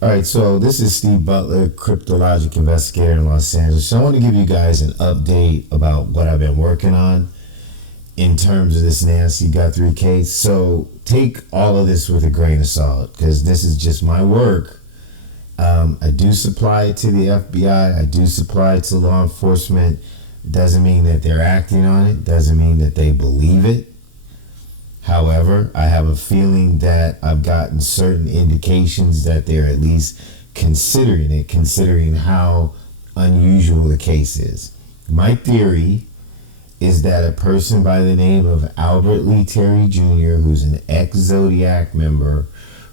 All right, so this is Steve Butler, Cryptologic investigator in Los Angeles. So I want to give you guys an update about what I've been working on in terms of this Nancy Guthrie case. So take all of this with a grain of salt, because this is just my work. I do supply it to the FBI. I do supply it to law enforcement. Doesn't mean that they're acting on it. Doesn't mean that they believe it. However, I have a feeling that I've gotten certain indications that they're at least considering it, considering how unusual the case is. My theory is that a person by the name of Albert Lee Terry Jr., who's an ex-Zodiac member,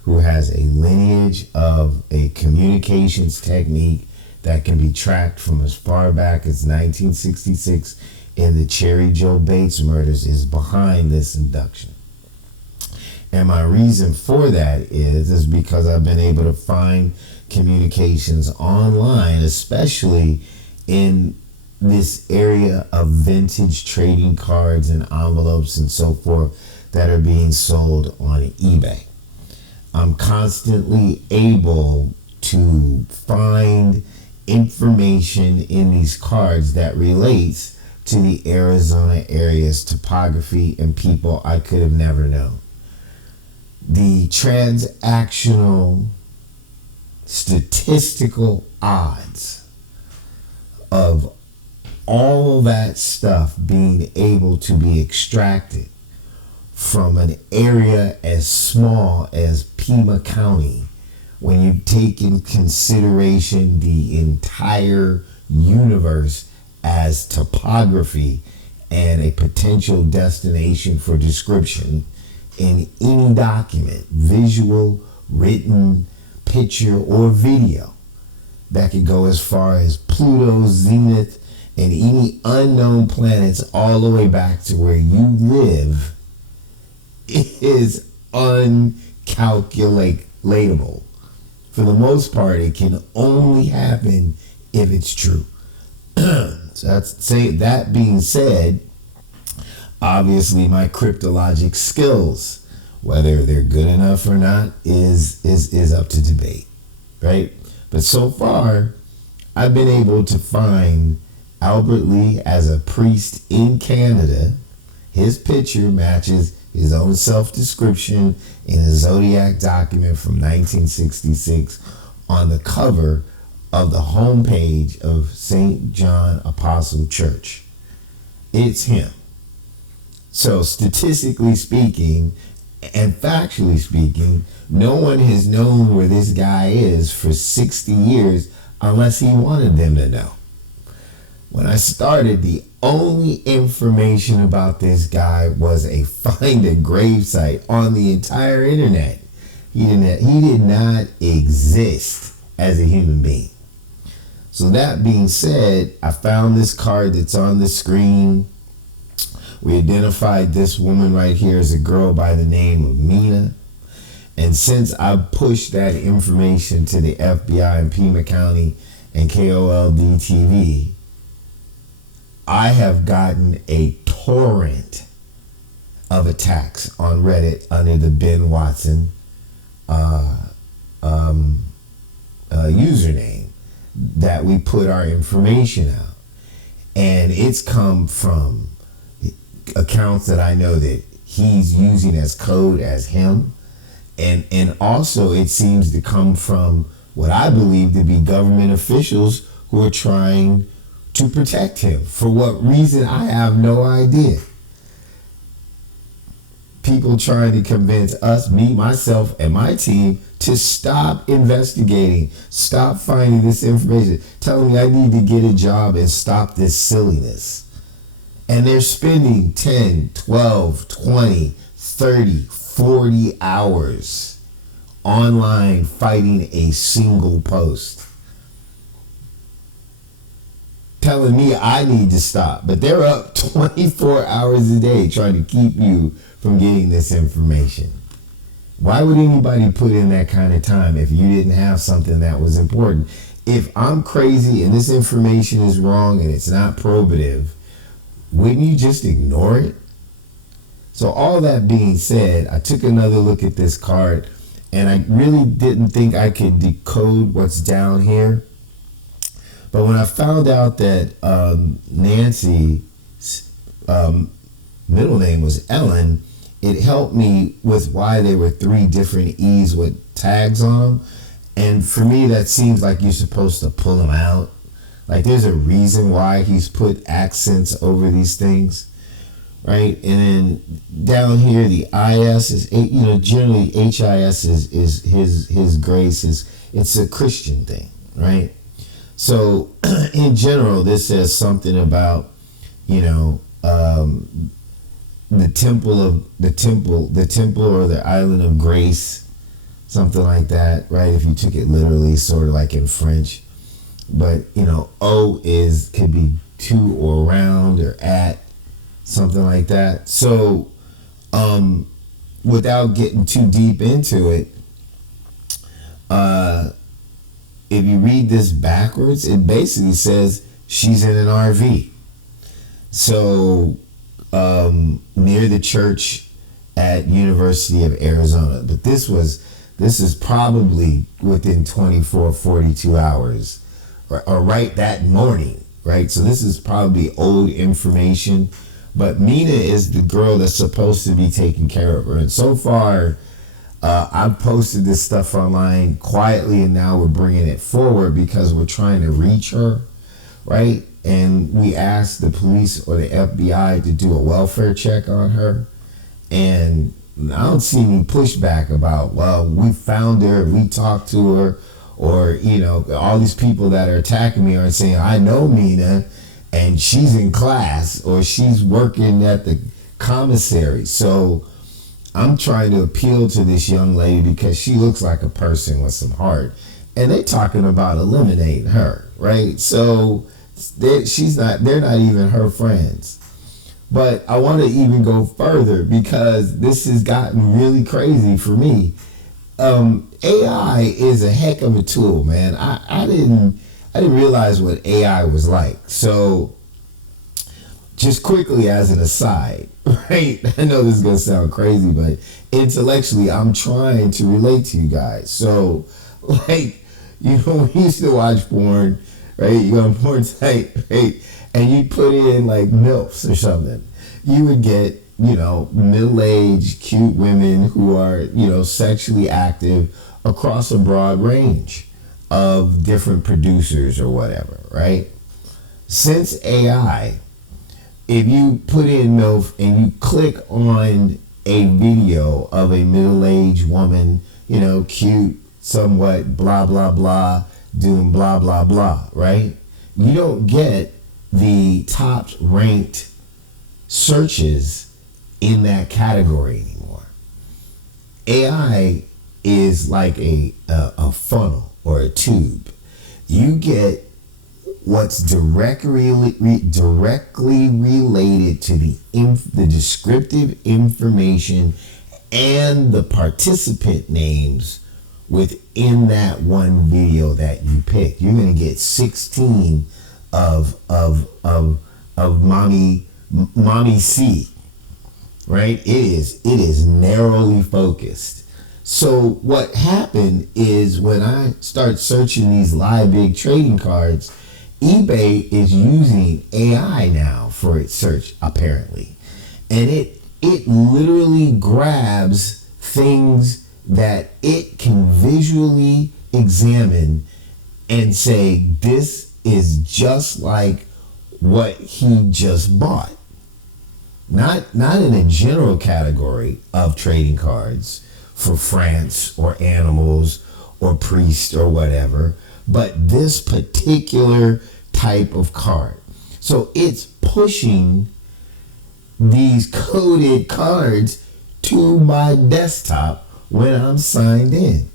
who has a lineage of a communications technique that can be tracked from as far back as 1966 in the Cherry Joe Bates murders, is behind this abduction. And my reason for that is because I've been able to find communications online, especially in this area of vintage trading cards and envelopes and so forth that are being sold on eBay. I'm constantly able to find information in these cards that relates to the Arizona area's topography and people I could have never known. The transactional statistical odds of all that stuff being able to be extracted from an area as small as Pima County, when you take in consideration the entire universe as topography and a potential destination for description in any document, visual, written, picture, or video, that could go as far as Pluto, Zenith, and any unknown planets all the way back to where you live, is uncalculatable. For the most part, it can only happen if it's true. So that being said, obviously my cryptologic skills, whether they're good enough or not, is up to debate, right? But so far, I've been able to find Albert Lee as a priest in Canada. His picture matches his own self-description in a Zodiac document from 1966 on the cover of the homepage of St. John Apostle Church. It's him. So statistically speaking and factually speaking, no one has known where this guy is for 60 years unless he wanted them to know. When I started, the only information about this guy was a find a gravesite on the entire internet. He did not exist as a human being. So that being said, I found this card that's on the screen. We identified this woman right here as a girl by the name of Mina. And since I pushed that information to the FBI in Pima County and KOLD TV, I have gotten a torrent of attacks on Reddit under the Ben Watson username that we put our information out. And it's come from accounts that I know that he's using as code as him. And also it seems to come from what I believe to be government officials who are trying to protect him. For what reason, I have no idea. People trying to convince us, me, myself, and my team to stop investigating, stop finding this information, telling me I need to get a job and stop this silliness. And they're spending 10, 12, 20, 30, 40 hours online fighting a single post, telling me I need to stop. But they're up 24 hours a day trying to keep you from getting this information. Why would anybody put in that kind of time if you didn't have something that was important? If I'm crazy and this information is wrong and it's not probative, wouldn't you just ignore it? So all that being said, I took another look at this card and I really didn't think I could decode what's down here. But when I found out that Nancy's middle name was Ellen, it helped me with why there were 3 different E's with tags on them. And for me, that seems like you're supposed to pull them out. Like there's a reason why he's put accents over these things, right? And then down here, the IS is, generally HIS is his grace it's a Christian thing, right? So in general, this says something about, the temple or the island of grace, something like that, right? If you took it literally, sort of like in French. But O could be to or around or at, something like that. So without getting too deep into it, if you read this backwards, it basically says she's in an RV. So near the church at University of Arizona. But this is probably within 24, 42 hours or right that morning, right? So this is probably old information. But Mina is the girl that's supposed to be taking care of her. And so far, I've posted this stuff online quietly, and now we're bringing it forward because we're trying to reach her, right? And we asked the police or the FBI to do a welfare check on her. And I don't see any pushback about, well, we found her, we talked to her, or, all these people that are attacking me are saying, I know Mina, and she's in class, or she's working at the commissary. So I'm trying to appeal to this young lady because she looks like a person with some heart. And they're talking about eliminating her, right? So they're not even her friends. But I want to even go further because this has gotten really crazy for me. AI is a heck of a tool, man. I didn't realize what AI was like. So just quickly as an aside, right? I know this is going to sound crazy, but intellectually, I'm trying to relate to you guys. So, we used to watch porn, right? You go on porn site, right? And you put in like MILFs or something. You would get, middle-aged, cute women who are, sexually active across a broad range of different producers or whatever, right? Since AI, if you put in MILF and you click on a video of a middle-aged woman, cute, somewhat, blah, blah, blah, doing blah, blah, blah, right? You don't get the top ranked searches in that category anymore. AI is like a funnel or a tube. You get what's directly related to the descriptive information and the participant names within that one video that you picked. You're gonna get 16 of mommy C, right? It is narrowly focused. So what happened is when I start searching these live big trading cards, eBay is using AI now for its search, apparently. And it literally grabs things that it can visually examine and say, this is just like what he just bought. Not in a general category of trading cards for France or animals or priests or whatever, but this particular type of card. So it's pushing these coded cards to my desktop when I'm signed in.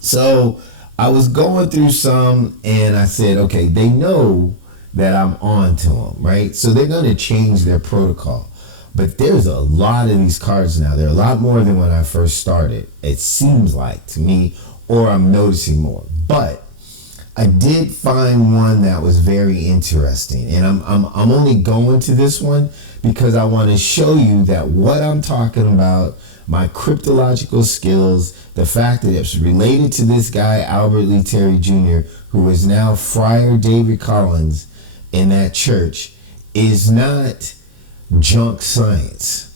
So I was going through some and I said, okay, they know that I'm on to them, right? So they're going to change their protocol. But there's a lot of these cards now. There are a lot more than when I first started. It seems like to me, or I'm noticing more. But I did find one that was very interesting. And I'm only going to this one because I want to show you that what I'm talking about my cryptological skills, the fact that it's related to this guy, Albert Lee Terry Jr., who is now Friar David Collins in that church, is not junk science.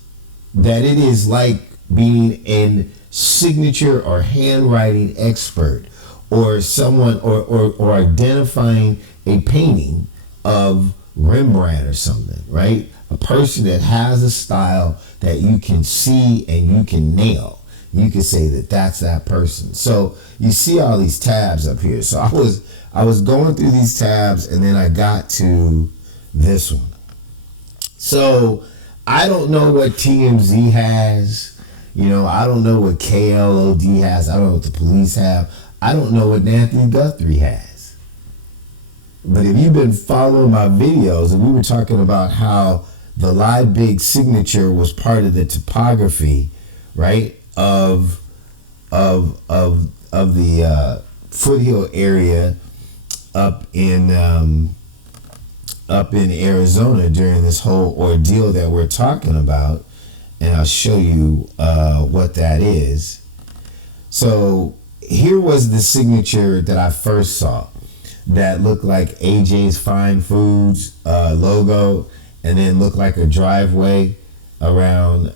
That it is like being a signature or handwriting expert, or someone, or identifying a painting of Rembrandt or something, right? A person that has a style that you can see and you can nail. You can say that that's that person. So you see all these tabs up here. So I was going through these tabs, and then I got to this one. So I don't know what TMZ has. You know, I don't know what KLOD has. I don't know what the police have. I don't know what Anthony Guthrie has. But if you've been following my videos, and we were talking about how the Live Big signature was part of the topography, right, of the foothill area up in Arizona during this whole ordeal that we're talking about, and I'll show you what that is. So here was the signature that I first saw that looked like AJ's Fine Foods logo, and then looked like a driveway around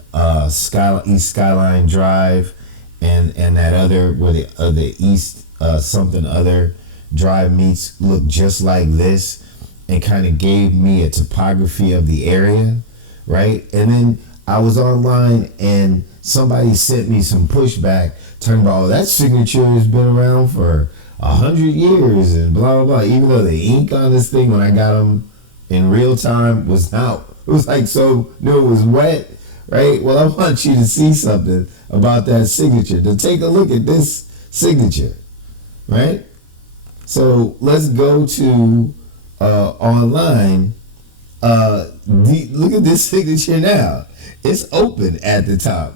East Skyline Drive, and that other where the East something other drive meets looked just like this, and kind of gave me a topography of the area, right? And then I was online, and somebody sent me some pushback talking about, oh, that signature has been around for 100 years and blah, blah, blah. Even though the ink on this thing, when I got them in real time, was out. It was like, so, no, it was wet, right? Well, I want you to see something about that signature. To take a look at this signature, right? So let's go to online. Look at this signature now. It's open at the top.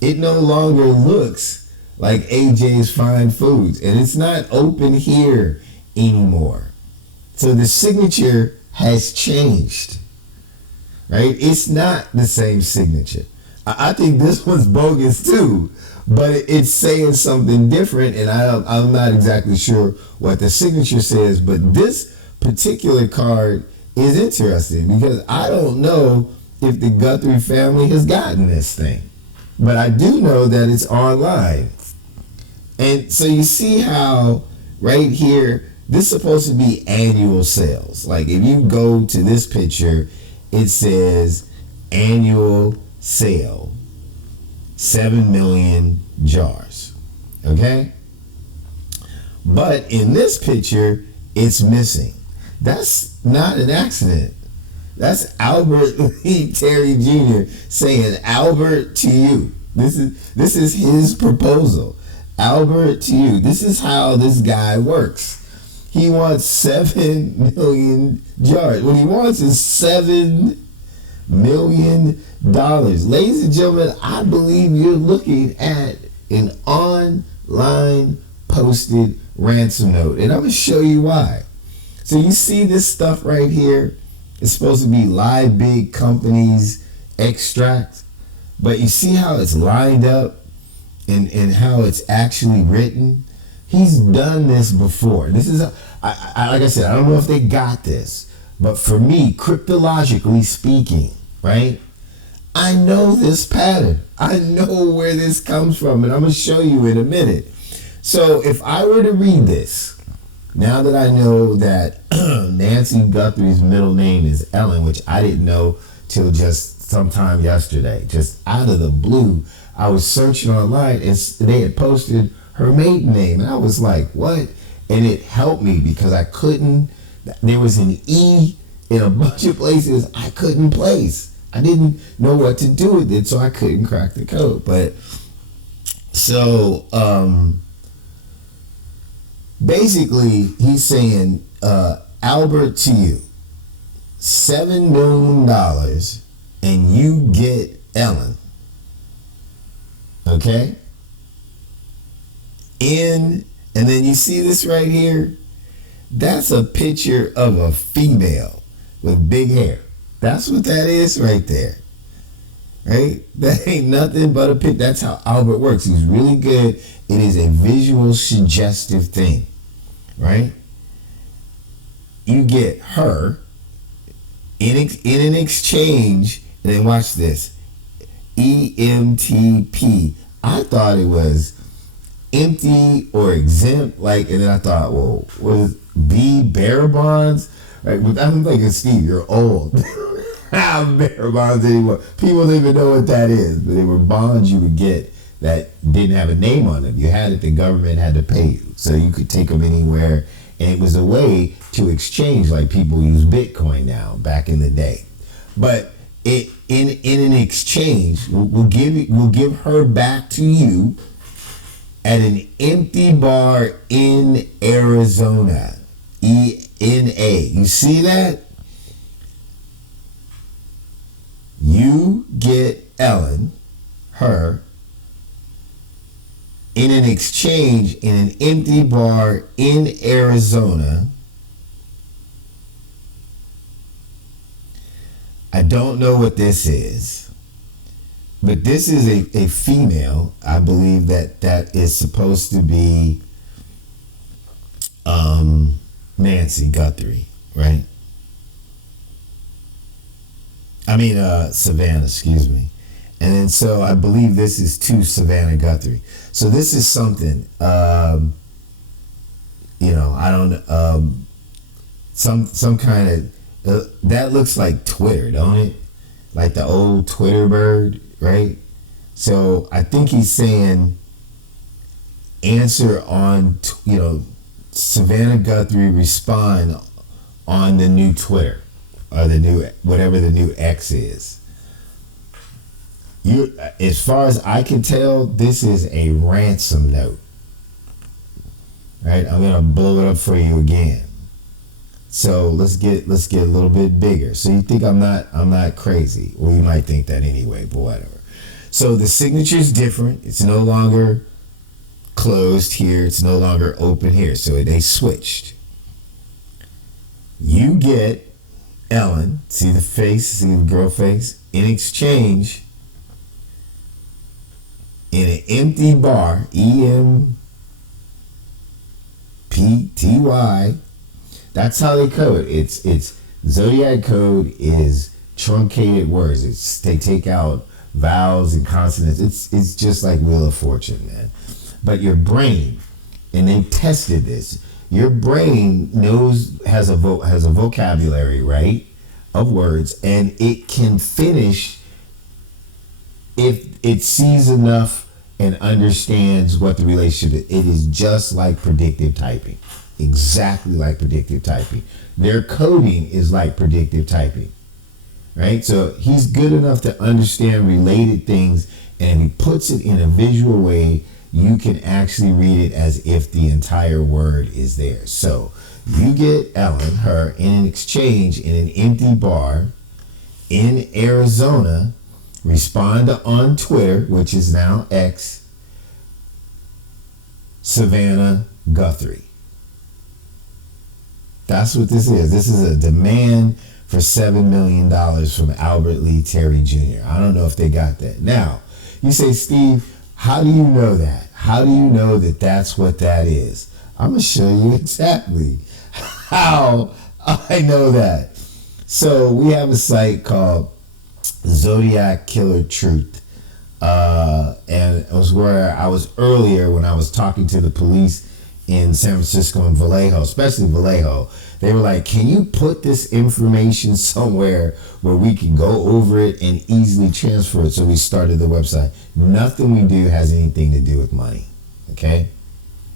It no longer looks like AJ's Fine Foods, and it's not open here anymore. So the signature has changed, right? It's not the same signature. I think this one's bogus too, but it's saying something different, and I'm not exactly sure what the signature says, but this particular card is interesting because I don't know if the Guthrie family has gotten this thing, but I do know that it's online. And so you see how right here, this is supposed to be annual sales. Like if you go to this picture, it says annual sale, 7 million jars, okay? But in this picture, it's missing. That's not an accident. That's Albert Lee Terry Jr. saying, Albert, to you. This is his proposal. Albert, to you. This is how this guy works. He wants 7 million jars. What he wants is $7 million. Ladies and gentlemen, I believe you're looking at an online posted ransom note. And I'm going to show you why. So you see this stuff right here? It's supposed to be Live Big Companies extract, but you see how it's lined up and how it's actually written? He's done this before. This is, like I said, I don't know if they got this, but for me, cryptologically speaking, right? I know this pattern. I know where this comes from, and I'm going to show you in a minute. So if I were to read this, now that I know that Nancy Guthrie's middle name is Ellen, which I didn't know till just sometime yesterday, just out of the blue, I was searching online and they had posted her maiden name. And I was like, what? And it helped me because I couldn't, there was an E in a bunch of places I couldn't place. I didn't know what to do with it, so I couldn't crack the code. But so, basically, he's saying, Albert, to you, $7 million, and you get Ellen. Okay? And then you see this right here? That's a picture of a female with big hair. That's what that is right there. right? That ain't nothing but a pic. That's how Albert works. He's really good. It is a visual suggestive thing, right? You get her in an exchange, and then watch this. EMTP. I thought it was empty or exempt, like, and then I thought, well, was B bearer bonds? Right, but I'm thinking, Steve, you're old. Have bearer bonds anymore. People don't even know what that is, but they were bonds you would get that didn't have a name on them. You had it, the government had to pay you, so you could take them anywhere, and it was a way to exchange, like people use Bitcoin now back in the day. But it in an exchange, we'll give her back to you at an empty bar in Arizona. ENA. You see that? You get Ellen, her, in an exchange in an empty bar in Arizona. I don't know what this is, but this is a female. I believe that is supposed to be Nancy Guthrie, right? I mean, Savannah, excuse me. And then so I believe this is to Savannah Guthrie. So this is something, I don't, some kind of, that looks like Twitter, don't it? Like the old Twitter bird, right? So I think he's saying answer on, Savannah Guthrie respond on the new Twitter or the new, whatever the new X is. You, as far as I can tell, this is a ransom note. Right? I'm gonna blow it up for you again. So let's get a little bit bigger. So you think I'm not crazy. Well, you might think that anyway, but whatever. So the signature is different. It's no longer closed here. It's no longer open here. So they switched. You get Ellen, see the face, see the girl face, in exchange in an empty bar, EMPTY. That's how they code. It's Zodiac code is truncated words. They take out vowels and consonants. It's just like Wheel of Fortune, man. But your brain, and they tested this. Your brain has a vocabulary, right, of words, and it can finish if it sees enough and understands what the relationship is. It is just like predictive typing. Exactly like predictive typing. Their coding is like predictive typing. Right? So he's good enough to understand related things, and he puts it in a visual way. You can actually read it as if the entire word is there. So you get Ellen, her, in an exchange in an empty bar in Arizona. Respond on Twitter, which is now X, Savannah Guthrie. That's what this is. This is a demand for $7 million from Albert Lee Terry Jr. I don't know if they got that. Now, you say, Steve, how do you know that? How do you know that that's what that is? I'm going to show you exactly how I know that. So we have a site called Zodiac Killer Truth. And it was where I was earlier when I was talking to the police in San Francisco and Vallejo, especially Vallejo. They were like, can you put this information somewhere where we can go over it and easily transfer it? So we started the website. Nothing we do has anything to do with money, okay?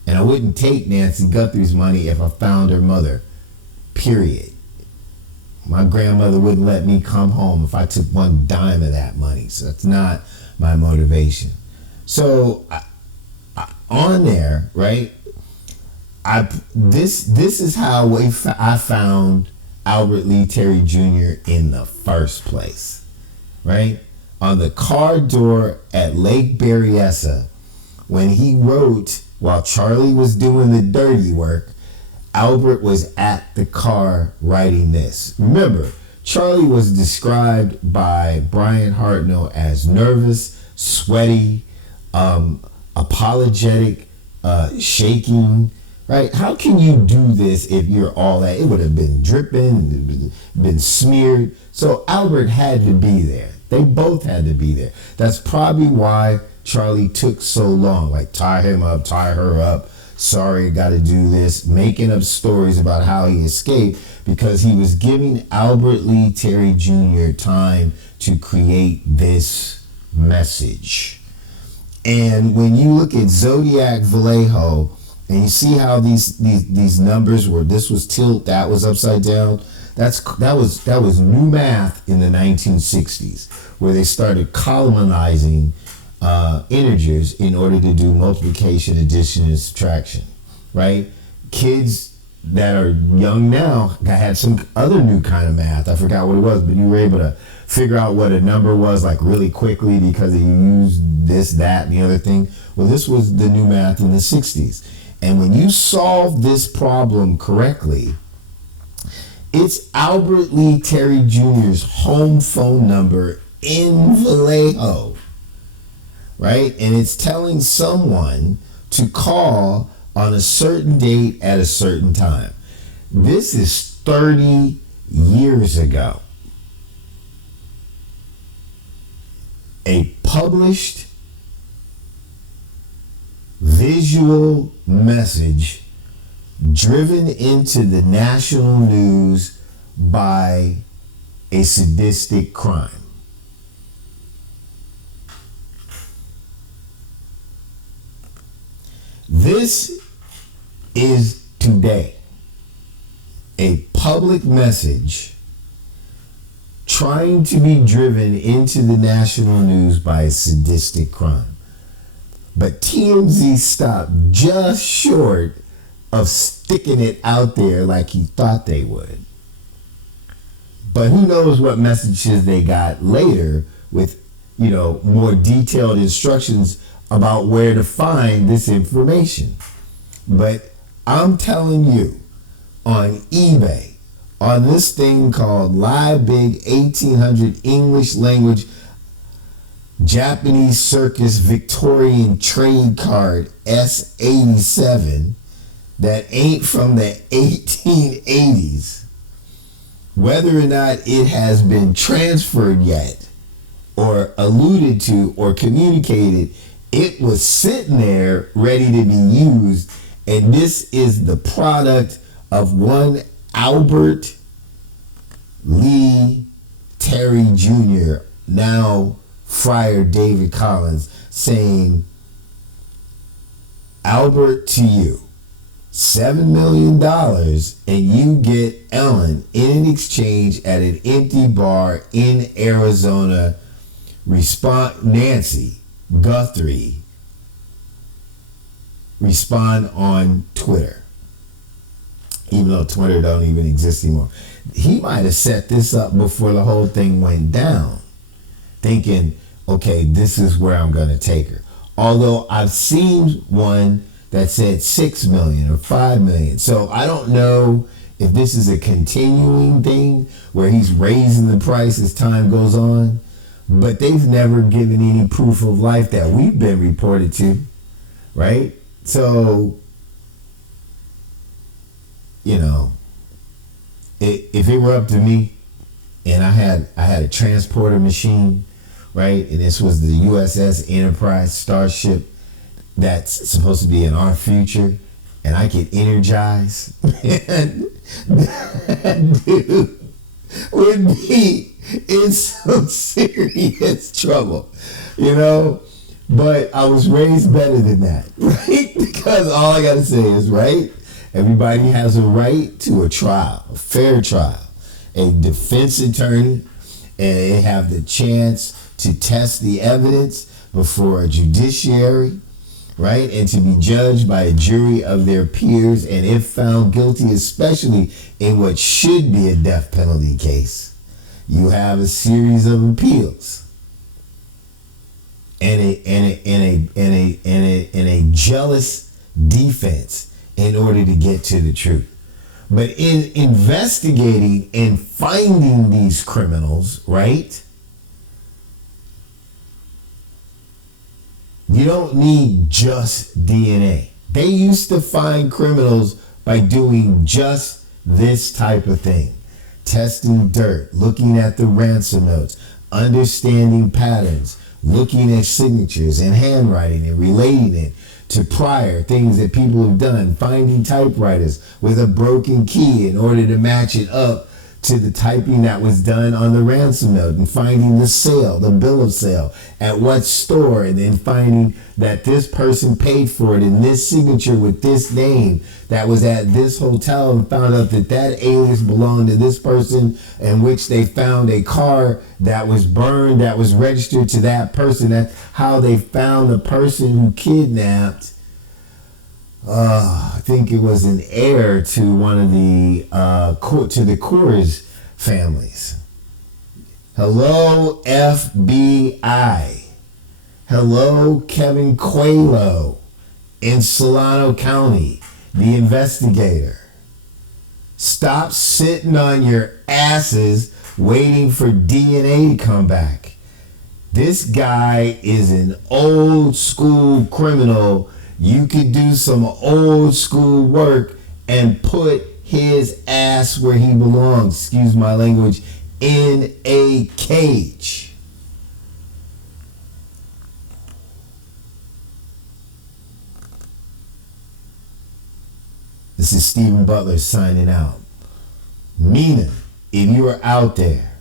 And I wouldn't take Nancy Guthrie's money if I found her mother, period. My grandmother wouldn't let me come home if I took one dime of that money. So that's not my motivation. So on there, right? This is how I found Albert Lee Terry Jr. in the first place, right? On the car door at Lake Berryessa, when he wrote while Charlie was doing the dirty work, Albert was at the car writing this. Remember, Charlie was described by Brian Hartnell as nervous, sweaty, apologetic, shaking. Right? How can you do this if you're all that? It would have been dripping, been smeared. So Albert had to be there. They both had to be there. That's probably why Charlie took so long. Like, tie him up, tie her up. Sorry, got to do this. Making up stories about how he escaped because he was giving Albert Lee Terry Jr. time to create this message. And when you look at Zodiac Vallejo, and you see how these numbers were, this was tilt, that was upside down. That was new math in the 1960s, where they started columnizing integers in order to do multiplication, addition, and subtraction. Right? Kids that are young now had some other new kind of math. I forgot what it was, but you were able to figure out what a number was like really quickly because you used this, that, and the other thing. Well, this was the new math in the 60s. And when you solve this problem correctly, it's Albert Lee Terry Jr.'s home phone number in Vallejo, right? And it's telling someone to call on a certain date at a certain time. This is 30 years ago. A published visual message driven into the national news by a sadistic crime. This is today a public message trying to be driven into the national news by a sadistic crime. But TMZ stopped just short of sticking it out there like he thought they would. But who knows what messages they got later with, more detailed instructions about where to find this information. But I'm telling you, on eBay, on this thing called Live Big 1800 English Language Japanese Circus Victorian Trade Card S87 that ain't from the 1880s, whether or not it has been transferred yet or alluded to or communicated, it was sitting there ready to be used. And this is the product of one Albert Lee Terry Jr., now Friar David Collins, saying, Albert, to you, $7 million and you get Ellen in exchange at an empty bar in Arizona. Nancy Guthrie, respond on Twitter. Even though Twitter don't even exist anymore. He might have set this up before the whole thing went down, thinking, okay, this is where I'm going to take her. Although I've seen one that said 6 million or 5 million. So I don't know if this is a continuing thing where he's raising the price as time goes on, but they've never given any proof of life that we've been reported to, right? So, if it were up to me and I had a transporter machine, right, and this was the USS Enterprise Starship that's supposed to be in our future, and I could energize, man, that dude would be in some serious trouble, but I was raised better than that, right? Because all I gotta say is, right, everybody has a right to a trial, a fair trial, a defense attorney, and they have the chance to test the evidence before a judiciary, right? And to be judged by a jury of their peers, and if found guilty, especially in what should be a death penalty case, you have a series of appeals and a jealous defense in order to get to the truth. But in investigating and finding these criminals, right? You don't need just DNA. They used to find criminals by doing just this type of thing. Testing dirt, looking at the ransom notes, understanding patterns, looking at signatures and handwriting and relating it to prior things that people have done, finding typewriters with a broken key in order to match it up to the typing that was done on the ransom note, and finding the sale, the bill of sale, at what store, and then finding that this person paid for it in this signature with this name that was at this hotel, and found out that that alias belonged to this person, in which they found a car that was burned that was registered to that person. That's how they found the person who kidnapped I think it was an heir to one of the to the Coors families. Hello, FBI. Hello, Kevin Coelho in Solano County, the investigator. Stop sitting on your asses waiting for DNA to come back. This guy is an old school criminal. You could do some old school work and put his ass where he belongs, excuse my language, in a cage. This is Stephen Butler signing out. Mina, if you are out there,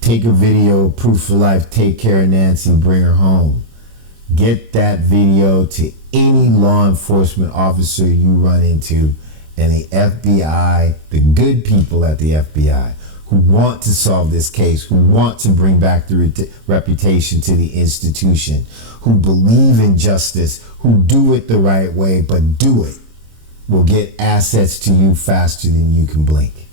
take a video, proof of life, take care of Nancy, bring her home. Get that video to any law enforcement officer you run into, and the FBI, the good people at the FBI who want to solve this case, who want to bring back the reputation to the institution, who believe in justice, who do it the right way, but do it, will get assets to you faster than you can blink.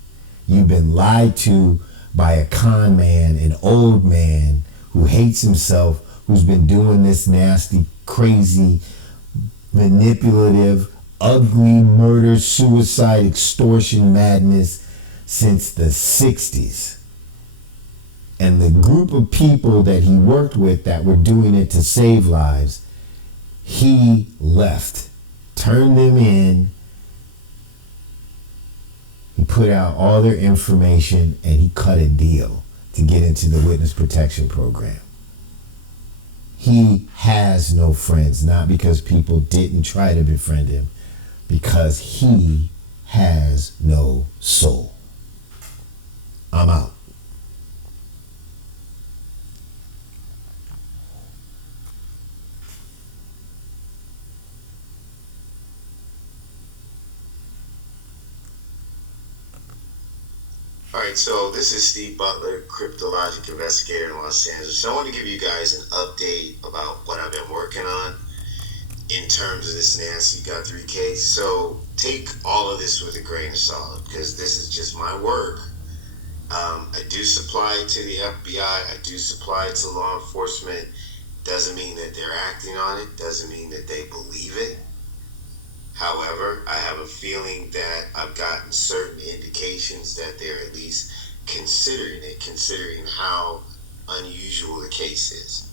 You've been lied to by a con man, an old man who hates himself, who's been doing this nasty, crazy, manipulative, ugly murder, suicide, extortion madness since the 60s. And the group of people that he worked with that were doing it to save lives, he left, turned them in. He put out all their information and he cut a deal to get into the witness protection program. He has no friends, not because people didn't try to befriend him, because he has no soul. I'm out. Alright, so this is Steve Butler, Cryptologic investigator in Los Angeles. So I want to give you guys an update about what I've been working on in terms of this Nancy Guthrie case. So take all of this with a grain of salt, because this is just my work. I do supply it to the FBI. I do supply it to law enforcement. Doesn't mean that they're acting on it. Doesn't mean that they believe it. However, I have a feeling that I've gotten certain indications that they're at least considering it, considering how unusual the case is.